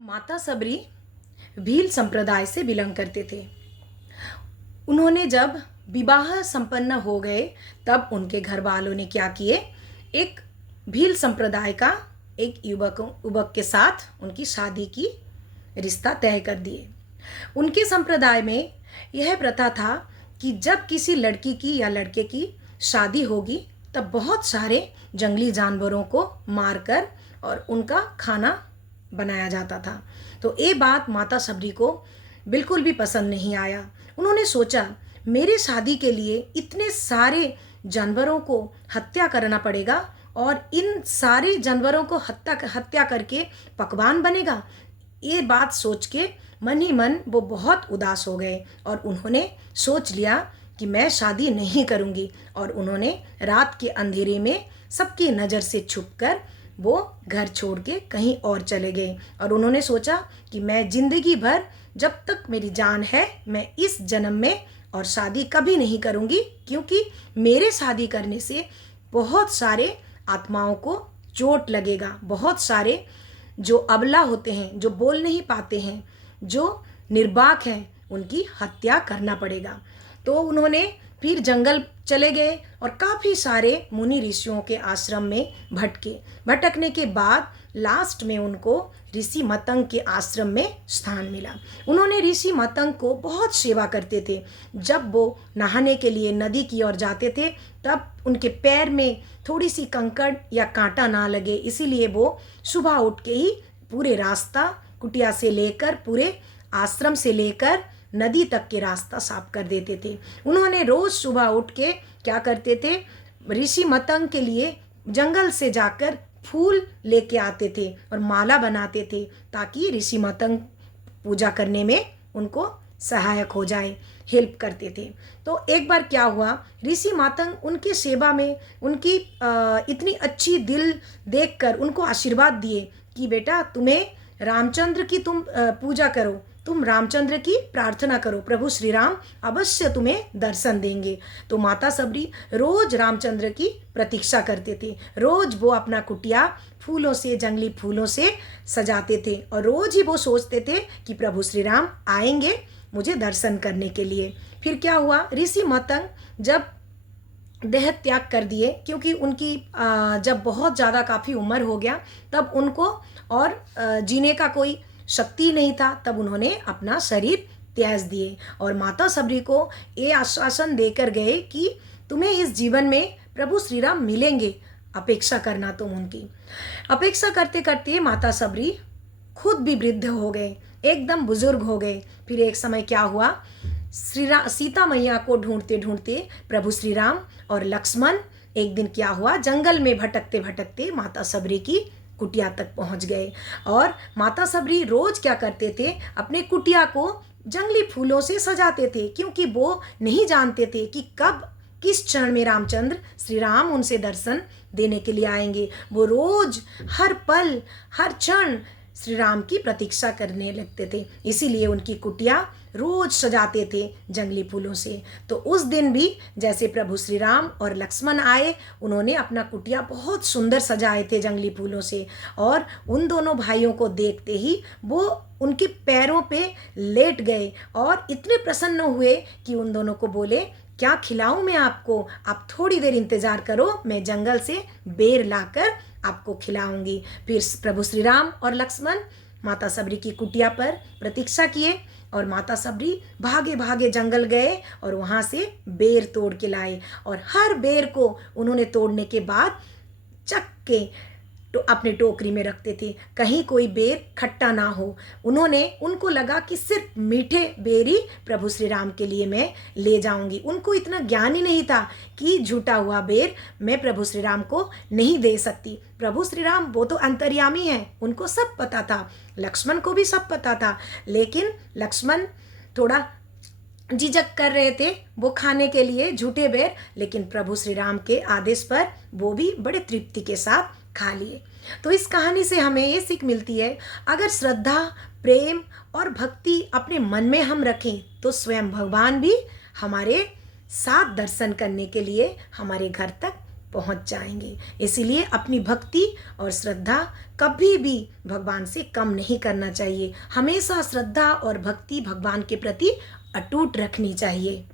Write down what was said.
माता सबरी भील संप्रदाय से बिलोंग करते थे। उन्होंने जब विवाह संपन्न हो गए तब उनके घर वालों ने क्या किए, एक भील संप्रदाय का एक युवक के साथ उनकी शादी की रिश्ता तय कर दिए। उनके संप्रदाय में यह प्रथा था कि जब किसी लड़की की या लड़के की शादी होगी तब बहुत सारे जंगली जानवरों को मारकर और उनका खाना बनाया जाता था। तो ये बात माता सबरी को बिल्कुल भी पसंद नहीं आया। उन्होंने सोचा मेरे शादी के लिए इतने सारे जानवरों को हत्या करना पड़ेगा और इन सारे जानवरों को हत्या करके पकवान बनेगा। ये बात सोच के मन ही मन वो बहुत उदास हो गए और उन्होंने सोच लिया कि मैं शादी नहीं करूँगी। और उन्होंने रात के अंधेरे में सबकी नज़र से छुपकर वो घर छोड़ के कहीं और चले गए। और उन्होंने सोचा कि मैं ज़िंदगी भर जब तक मेरी जान है मैं इस जन्म में और शादी कभी नहीं करूँगी, क्योंकि मेरे शादी करने से बहुत सारे आत्माओं को चोट लगेगा। बहुत सारे जो अबला होते हैं, जो बोल नहीं पाते हैं, जो निर्बाक हैं, उनकी हत्या करना पड़ेगा। तो उन्होंने फिर जंगल चले गए और काफ़ी सारे मुनि ऋषियों के आश्रम में भटकने के बाद लास्ट में उनको ऋषि मतंग के आश्रम में स्थान मिला। उन्होंने ऋषि मतंग को बहुत सेवा करते थे। जब वो नहाने के लिए नदी की ओर जाते थे तब उनके पैर में थोड़ी सी कंकड़ या कांटा ना लगे, इसीलिए वो सुबह उठ के ही पूरे रास्ता कुटिया से लेकर पूरे आश्रम से लेकर नदी तक के रास्ता साफ कर देते थे। उन्होंने रोज़ सुबह उठ के क्या करते थे, ऋषि मतंग के लिए जंगल से जाकर फूल लेके आते थे और माला बनाते थे ताकि ऋषि मतंग पूजा करने में उनको सहायक हो जाए, हेल्प करते थे। तो एक बार क्या हुआ, ऋषि मतंग उनके सेवा में उनकी इतनी अच्छी दिल देखकर उनको आशीर्वाद दिए कि बेटा तुम्हें रामचंद्र की तुम पूजा करो, तुम रामचंद्र की प्रार्थना करो, प्रभु श्री राम अवश्य तुम्हें दर्शन देंगे। तो माता सबरी रोज रामचंद्र की प्रतीक्षा करते थे। रोज वो अपना कुटिया फूलों से, जंगली फूलों से सजाते थे और रोज ही वो सोचते थे कि प्रभु श्री राम आएंगे मुझे दर्शन करने के लिए। फिर क्या हुआ, ऋषि मतंग जब देह त्याग कर दिए, क्योंकि उनकी जब बहुत ज़्यादा काफ़ी उम्र हो गया तब उनको और जीने का कोई शक्ति नहीं था, तब उन्होंने अपना शरीर त्याग दिए और माता सबरी को ये आश्वासन देकर गए कि तुम्हें इस जीवन में प्रभु श्री राम मिलेंगे, अपेक्षा करना तुम उनकी। अपेक्षा करते करते माता सबरी खुद भी वृद्ध हो गए, एकदम बुजुर्ग हो गए। फिर एक समय क्या हुआ, सीता मैया को ढूंढते ढूंढते प्रभु श्री राम और लक्ष्मण एक दिन क्या हुआ, जंगल में भटकते भटकते माता सबरी की कुटिया तक पहुंच गए। और माता सबरी रोज क्या करते थे, अपने कुटिया को जंगली फूलों से सजाते थे, क्योंकि वो नहीं जानते थे कि कब किस क्षण में रामचंद्र श्री राम उनसे दर्शन देने के लिए आएंगे। वो रोज हर पल हर क्षण श्री राम की प्रतीक्षा करने लगते थे, इसीलिए उनकी कुटिया रोज सजाते थे जंगली फूलों से। तो उस दिन भी जैसे प्रभु श्री राम और लक्ष्मण आए, उन्होंने अपना कुटिया बहुत सुंदर सजाए थे जंगली फूलों से। और उन दोनों भाइयों को देखते ही वो उनके पैरों पे लेट गए और इतने प्रसन्न हुए कि उन दोनों को बोले, क्या खिलाऊं मैं आपको, आप थोड़ी देर इंतज़ार करो, मैं जंगल से बेर लाकर आपको खिलाऊंगी। फिर प्रभु श्री राम और लक्ष्मण माता सबरी की कुटिया पर प्रतीक्षा किए और माता सबरी भागे भागे जंगल गए और वहाँ से बेर तोड़ के लाए। और हर बेर को उन्होंने तोड़ने के बाद चक के तो अपने टोकरी में रखते थे, कहीं कोई बेर खट्टा ना हो। उनको लगा कि सिर्फ मीठे बेर ही प्रभु श्री राम के लिए मैं ले जाऊंगी। उनको इतना ज्ञान ही नहीं था कि झूठा हुआ बेर मैं प्रभु श्री राम को नहीं दे सकती। प्रभु श्री राम वो तो अंतर्यामी हैं, उनको सब पता था, लक्ष्मण को भी सब पता था, लेकिन लक्ष्मण थोड़ा झिझक कर रहे थे वो खाने के लिए झूठे बेर, लेकिन प्रभु श्री राम के आदेश पर वो भी बड़े तृप्ति के साथ खा लिए। तो इस कहानी से हमें ये सीख मिलती है, अगर श्रद्धा, प्रेम और भक्ति अपने मन में हम रखें तो स्वयं भगवान भी हमारे साथ दर्शन करने के लिए हमारे घर तक पहुंच जाएंगे। इसीलिए अपनी भक्ति और श्रद्धा कभी भी भगवान से कम नहीं करना चाहिए। हमेशा श्रद्धा और भक्ति भगवान के प्रति अटूट रखनी चाहिए।